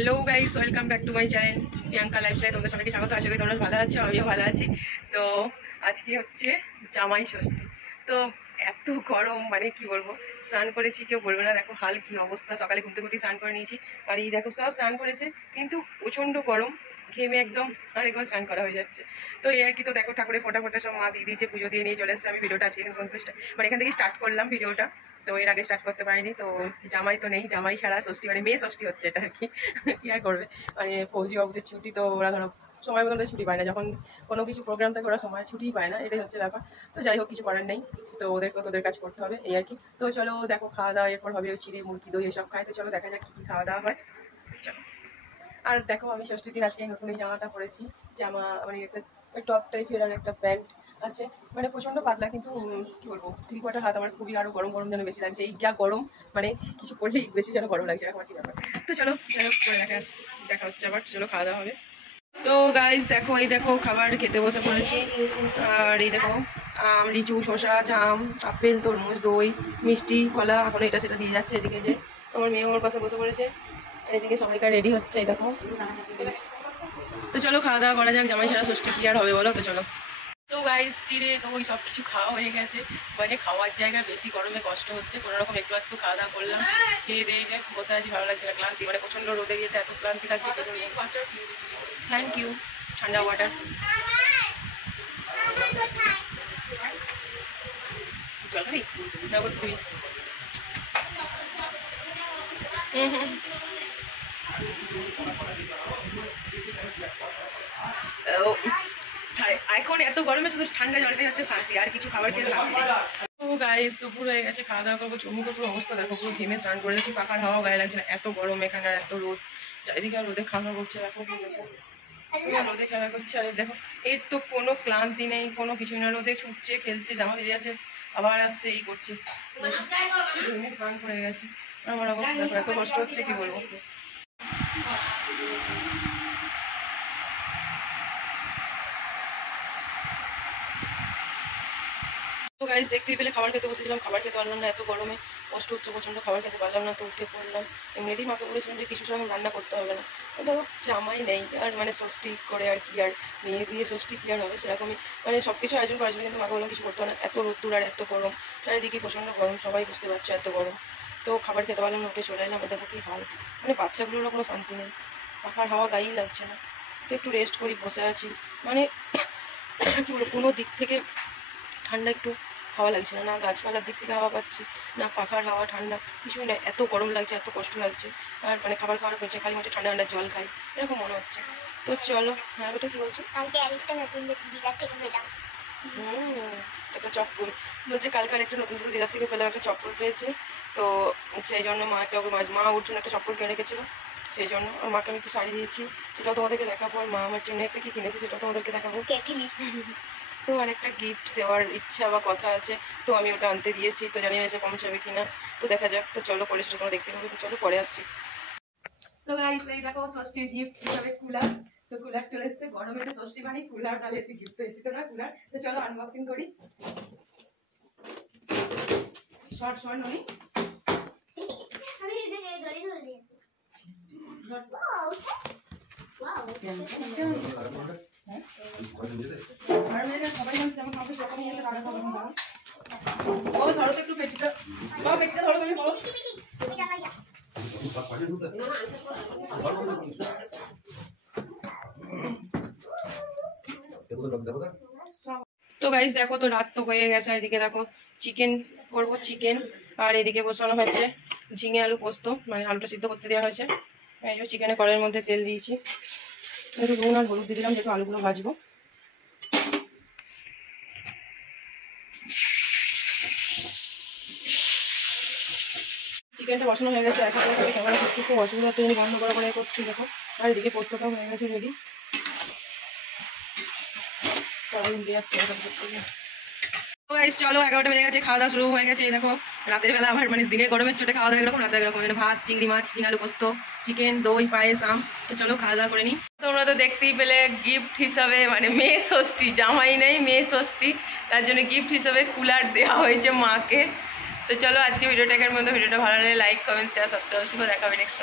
Hello guys, welcome back to my channel Priyanka lifestyle. তোমাদের সবাইকে স্বাগত। আশা করি তোমরা ভালো আছো, আমিও ভালো আছি। তো আজকে হচ্ছে জামাই ষষ্ঠী। তো এত গরম, মানে কি বলবো, স্নান করেছি কেউ বলবে না। দেখো হাল কি অবস্থা, সকালে ঘুমতে ঘুরতে স্নান করে নিয়েছি। আর এই দেখো সব স্নান করেছে, কিন্তু প্রচণ্ড গরম, ঘেমে একদম আরেকবার স্নান করা হয়ে যাচ্ছে। তো এই আর কি। তো দেখো ঠাকুরের ফোটা ফোটা সব মা দিয়ে দিয়েছে, পুজো দিয়ে নিয়ে চলে এসেছে। আমি ভিডিওটা আজকে এখান থেকে স্টার্ট করলাম ভিডিওটা। তো এর আগে স্টার্ট করতে পারিনি। তো জামাই তো নেই, জামাই ছাড়া ষষ্ঠী, মানে মেয়ে ষষ্ঠী হচ্ছে এটা আর কি। কি আর করবে, মানে ফৌজি বাবুদের ছুটি তো ওরা ধরো সময় মতো ছুটি পায় না, যখন কোনো কিছু প্রোগ্রাম থাকে ওরা সময় ছুটিই পায় না, এটাই হচ্ছে ব্যাপার। তো যাই হোক, কিছু করার নেই। তো ওদেরকে তোদের কাজ করতে হবে, এই আর কি। তো চলো দেখো, খাওয়া দাওয়া এরপর হবে ওই চিড়ে মুরগি দই এসব খাই। তো চলো দেখা যাক কী কী খাওয়া দাওয়া হয়। চলো। আর দেখো আমি ষষ্ঠীর দিন আজকে নতুন এই জামাটা পরেছি। জামা মানে একটা টপ টাইপের আর একটা প্যান্ট আছে, মানে প্রচণ্ড পাতলা, কিন্তু কি বলবো, 3/4 হাত। আমার খুবই আরও গরম গরম যেন বেশি লাগছে। এই যা গরম, মানে কিছু করলেই বেশি যেন গরম লাগছে, এখন কি ব্যাপার। তো চলো যাই হোক, পরে দেখা হচ্ছে আবার। চলো খাওয়া দাওয়া হবে। তো গাইজ দেখো, এই দেখো খাবার খেতে বসে পড়েছি। আর এই দেখো আম, লিচু, শসা, জাম, আপেল, তরমুজ, দই, মিষ্টি, কলা, এখন এটা সেটা দিয়ে যাচ্ছে। এদিকে যে আমার মেয়ে আমার পাশে বসে পড়েছে, আর এদিকে সবাইকার রেডি হচ্ছে। এই দেখো। তো চলো খাওয়া দাওয়া করা যাক, জামাই ছাড়া ষষ্ঠী কি আর হবে বলো। তো চলো। তো গাইজ চিড়ে তো ওই সব কিছু খাওয়া হয়ে গেছে, মানে খাওয়ার জায়গায় বেশি গরমে কষ্ট হচ্ছে। কোনো রকম একটু একটু খাওয়া দাওয়া করলাম, খেয়ে দিয়ে যে বসে আছি, ভালো লাগছে না, ক্লান্তি, মানে প্রচণ্ড রোদে গিয়ে এত ক্লান্তি লাগছে। থ্যাংক ইউ, ঠান্ডা ওয়াটার। জল খাবি না তুই? হুম। এখন এত গরমে শুধু ঠান্ডা জলটাই হচ্ছে শান্তি, আর কিছু খাবার খেয়ে শান্তি নেই। তো গাইস দুপুর হয়ে গেছে, খাওয়া দাওয়া করবো। চুমুকের পুরো অবস্থা দেখো, পুরো ঘেমে স্নান করেছি, পাখার হাওয়া গায়ে লাগছে না, এত গরম এখানে আর এত রোদ। চারিদিকে আর রোদে খাওয়া করছে, দেখো রোদে খেলা করছে। আর দেখো এর তো কোনো ক্লান্তি নেই, কোনো কিছু না, রোদে ছুটছে, খেলছে, জামা বেরিয়ে আছে, আবার আসছে, এই করছে। ঘেমে স্নান করে গেছে। আমার অবস্থা দেখো, এত কষ্ট হচ্ছে কি বলবো। তো গাইস দেখতেই পেলে খাবার খেতে বসেছিলাম, খাবার খেতে পারলাম না, এত গরমে কষ্ট হচ্ছে প্রচণ্ড, খাবার খেতে পারলাম না। তো উঠে পড়লাম। এমনিতেই মাকে বলেছিলাম যে কিছু সময় রান্না করতে হবে না। তো ধরো জামাই নেই, আর মানে ষষ্ঠী করে আর কি, আর মেয়ে দিয়ে ষষ্ঠী কি আর হবে, সেরকমই মানে সব কিছু আয়োজন করার জন্য। কিন্তু মাকে বললাম কিছু করতে হবে না, এত রোদ্দুর আর এত গরম, চারিদিকে প্রচণ্ড গরম, সবাই বুঝতে পারছো এত গরম। তো খাবার খেতে পারলাম না, উঠে চলে এলাম। দেখো কি হাল, মানে বাচ্চাগুলোরও কোনো শান্তি নেই, পাখার হাওয়া গায়েই লাগছে না। তো একটু রেস্ট করি, বসে আছি, মানে কী বলবো, কোনো দিক থেকে ঠান্ডা একটু হাওয়া লাগছে না, না গাছপালার দিক থেকে হাওয়া পাচ্ছি, না পাখার হাওয়া ঠান্ডা, কিছুই না, এত গরম লাগছে, এত কষ্ট লাগছে। আর মানে খাবার খাওয়ার করছে, খালি হচ্ছে ঠান্ডা ঠান্ডা জল খাই, এরকম মনে হচ্ছে। তো চলো। হ্যাঁ ওটা কি বলছো? একটা চপ্পল বলছে, কালকার একটা নতুন নতুন দিদার থেকে পেলাম, একটা চপ্পল পেয়েছে। তো সেই জন্য মাকে ওকে মা ওর জন্য একটা চপ্পল কিনে রেখেছিল, সেই জন্য। আর মাকে আমি একটু শাড়ি দিয়েছি, সেটাও তোমাদেরকে দেখাবো। আর মা আমার জন্য একটা কি কিনেছে সেটাও তোমাদেরকে দেখাবো। তো অনেকটা গিফট দেওয়ার ইচ্ছা বা কথা আছে, তো আমি ওটা আনতে দিয়েছি। তো জানি না সে পৌঁছাবে কিনা, তো দেখা যাক। তো চলো পরে সেটা তোমরা দেখতে পাবে। তো চলো পরে আসছি। তো গাইস এই দেখো ষষ্ঠীর গিফট হিসাবে কুলার। তো কুলার চলে এসছে, গরমে তো ষষ্ঠী বানি কুলার ডালে এসে গিফট তো এসে, তো না কুলার। তো চলো আনবক্সিং করি। শর্ট ননি সবাই যেমন খাবে সেরকম নিয়ে টাকা খাবেন। ও ধরো তো একটু পেটিটা, বাবা পেটিটা ধরো, তুমি বলো। তো গাইস দেখো, তো রাত তো হয়ে গেছে, এদিকে দেখো চিকেন করবো, চিকেন। আর এদিকে বসানো হয়েছে ঝিঙে আলু পোস্ত, মানে আলুটা সিদ্ধ করতে দেওয়া হয়েছে। এই যে চিকেনে কড়াইয়ের মধ্যে তেল দিয়েছি, একটু নুন আর হলুদ দিয়ে দিলাম, যেহেতু আলুগুলো ভাজবো। চিকেনটা বসানো হয়ে গেছে, এখন আমি ক্যামেরা করছি, খুব অসুবিধা হচ্ছে, বন্ধ করা করে করছি দেখো। আর এদিকে পোস্তটাও হয়ে গেছে রেডি। চলো 11টা বেজে গেছে, খাওয়া দাওয়া শুরু হয়ে গেছে। এই দেখো রাতের বেলা আবার, মানে দিনের গরমের চোটে খাওয়া দাওয়া এরকম, রাতে এরকম, মানে ভাত, চিংড়ি মাছ, ঝিঙে আলু পোস্ত, চিকেন, দই, পায়েস, আম। তো চলো খাওয়া দাওয়া করে নিই। তোমরা তো দেখতেই পেলে গিফট হিসাবে, মানে মেয়ে ষষ্ঠী, জামাই নেই, মেয়ে ষষ্ঠী, তার জন্য গিফট হিসাবে কুলার দেওয়া হয়েছে মাকে। তো চলো আজকে ভিডিওটাকের মধ্যে, ভিডিওটা ভালো লাগলে লাইক, কমেন্ট, শেয়ার, সাবস্ক্রাইব করে দেখাবে নেক্সট।